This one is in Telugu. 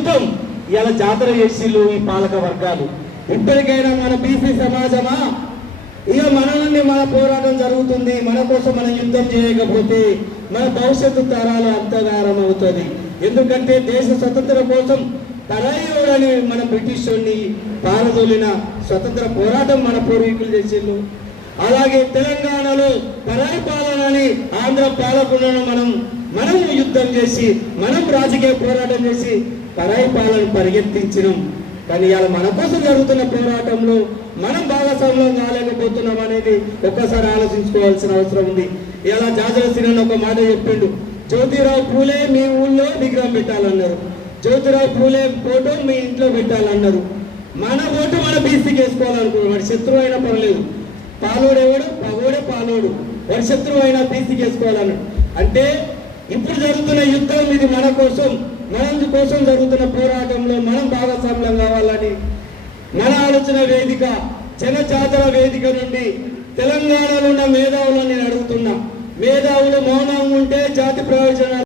యుద్ధం ఇలా జాతర చేసిళ్ళు ఈ పాలక వర్గాలు. ఇప్పటికైనా మన బీసీ సమాజమా, ఇక మన నుండి మన పోరాటం జరుగుతుంది, మన కోసం మనం యుద్ధం చేయకపోతే మన భవిష్యత్తు తరాలు అంతగారం అవుతుంది. ఎందుకంటే దేశ స్వతంత్రం కోసం తరాయిని మన బ్రిటిష్ వాడిని పారదోలిన స్వతంత్ర పోరాటం మన పూర్వీకులు చేసిండు. అలాగే తెలంగాణలో పరాయి పాలనని ఆంధ్ర పాలకులను మనం యుద్ధం చేసి మనం రాజకీయ పోరాటం చేసి పరాయి పాలన పరిగెత్తించినాం. కానీ ఇవాళ మన కోసం జరుగుతున్న పోరాటంలో మనం భాగస్వామ్యం కాలేకపోతున్నాం అనేది ఒక్కసారి ఆలోచించుకోవాల్సిన అవసరం ఉంది. ఇలా జాజల శ్రీని ఒక మాట చెప్పిండు, జ్యోతిరావు పూలే మీ ఊళ్ళో విగ్రహం పెట్టాలన్నారు, జ్యోతిరావు పూలే ఫోటో మీ ఇంట్లో పెట్టాలన్నారు. మన ఓటు మన బీసీకి వేసుకోవాలనుకున్నాం. వాడి శత్రువు అయినా పర్లేదు, పాలోడేవాడు పగోడే పాలోడు, వాడి శత్రువు అయినా బీసీకి వేసుకోవాలన్నాడు. అంటే ఇప్పుడు జరుగుతున్న యుద్ధం ఇది మన కోసం జరుగుతున్న పోరాటంలో మనం భాగస్వామ్యం కావాలని మన ఆలోచన వేదిక జనజాతర వేదిక నుండి తెలంగాణలో ఉన్న మేధావులను నేను అడుగుతున్నా. మేధావులు మౌనంగా ఉంటే జాతి ప్రయోజనాలు